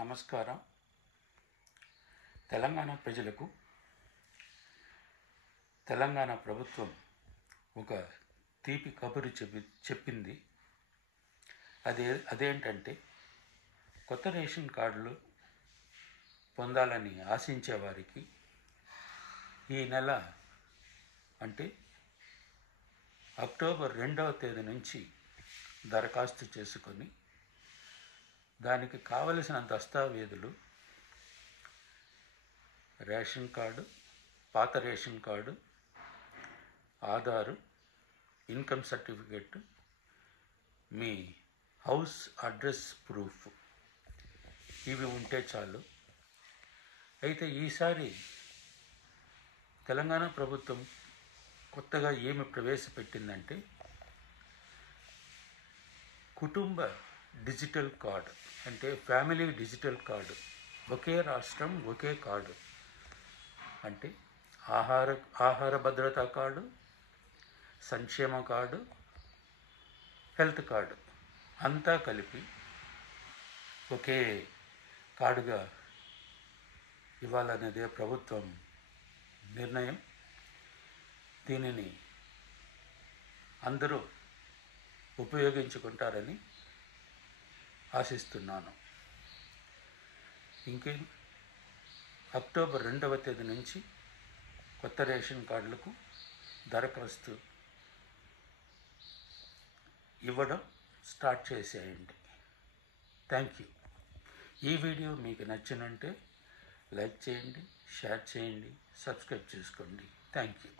నమస్కారం. తెలంగాణ ప్రజలకు తెలంగాణ ప్రభుత్వం ఒక తీపి కబురు చెప్పింది. అదేంటంటే కొత్త రేషన్ కార్డులు పొందాలని ఆశించే వారికి ఈ నెల అంటే అక్టోబర్ 2వ తేదీ నుంచి దరఖాస్తు చేసుకొని దానికి కావలసిన దస్తావేజులు రేషన్ కార్డు, పాత ration card, Aadhaar, income certificate, మీ హౌస్ అడ్రస్ ప్రూఫ్ ఇవి ఉంటే చాలు. అయితే ఈసారి తెలంగాణ ప్రభుత్వం కొత్తగా ఏమి ప్రవేశపెట్టిందంటే కుటుంబ డిజిటల్ కార్డు, అంటే ఫ్యామిలీ డిజిటల్ కార్డు. ఒకే రాష్ట్రం ఒకే కార్డు, అంటే ఆహార భద్రతా కార్డు, సంక్షేమ కార్డు, హెల్త్ కార్డు అంతా కలిపి ఒకే కార్డుగా ఇవ్వాలనేదే ప్రభుత్వం నిర్ణయం. దీనిని అందరూ ఉపయోగించుకుంటారని ఆశిస్తున్నాను. ఇంకేం, అక్టోబర్ 2వ తేదీ నుంచి కొత్త రేషన్ కార్డులకు దరఖాస్తు ఇవ్వడం స్టార్ట్ చేసేయండి. Thank you. ఈ వీడియో మీకు నచ్చినంటే లైక్ చేయండి, షేర్ చేయండి, సబ్స్క్రైబ్ చేసుకోండి. Thank you.